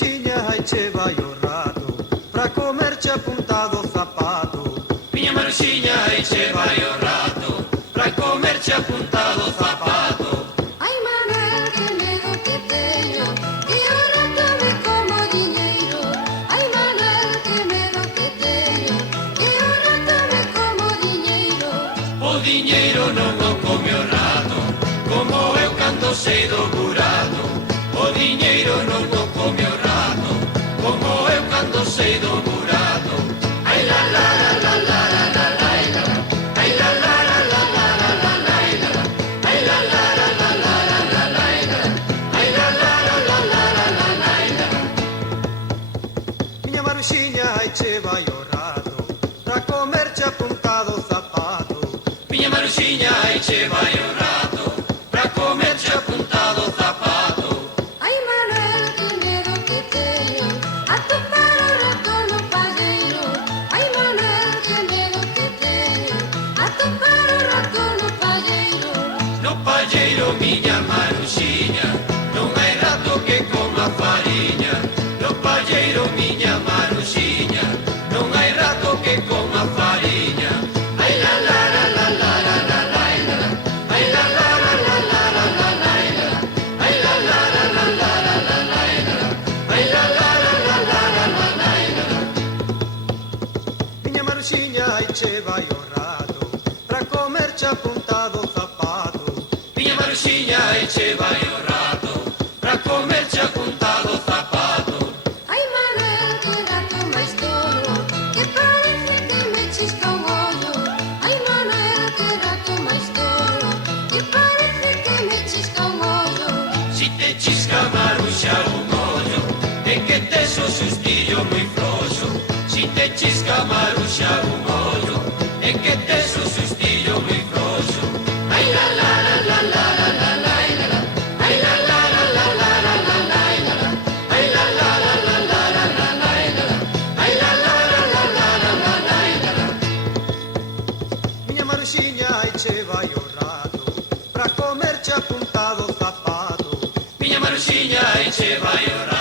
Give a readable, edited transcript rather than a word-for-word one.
Maruxinha, ai che vai o rato, pra comerci appuntado zapato. Miña Maruxiña, ai che vai o rato, pra comerche apuntado zapato. Ai Manuel, que medo que teño, que o rato me como diñeiro. Ai Manuel, que medo que teño, que o rato me como diñeiro. O diñeiro non o come o rato, como eu cando sei do burato. O diñeiro non o come o rato, como eu cando sei do burato. Ai la la la la la la la la la. Ai la la la la la la la la la. Ai la la la la la la la la la. Ai la la la la la la la la la. Miña Maruxinha, ai che vai o rato, pra comerci appuntado zapato. Miña Maruxiña, ai che vai o rato, pra comerche apuntado zapato. Ai Manuel, que medo que teño, atopar o rato no palleiro. Ai Manuel, que medo que teño, atopar o rato no palleiro. No palleiro, miña Maruxiña, non hai rato que coma fariña. No palleiro, miña Maruxiña, non hai rato que coma fariña. Ai la la la la la la la la la. Ai la la la la la la la la la. Ai la la la la la la la la la. Ai la la la la la la la la la. Miña Maruxinha, ai che vai o rato, pra comerci appuntado zapato. Miña Maruxiña, ai che vai o rato, pra comerche apuntado zapato. Ai Manuel, que rato máis tolo, que parece que me chisca un ollo. Ai Manuel, que rato máis tolo, que parece que me chisca un ollo. Si te chisca Maruxa un ollo, é que tes o sustillo moi frouxo. Si te chisca Maruxa un ollo, é que tes o sustillo moi frouxo. Ai la la la la la la la la la. Ai la la la la la la la la la. Ai la la la la la la la la la. Ai la la la la la la la la la. Miña Maruxinha, ai che vai o rato, pra comerci appuntado zapato. Miña Maruxiña, ai che vai o rato.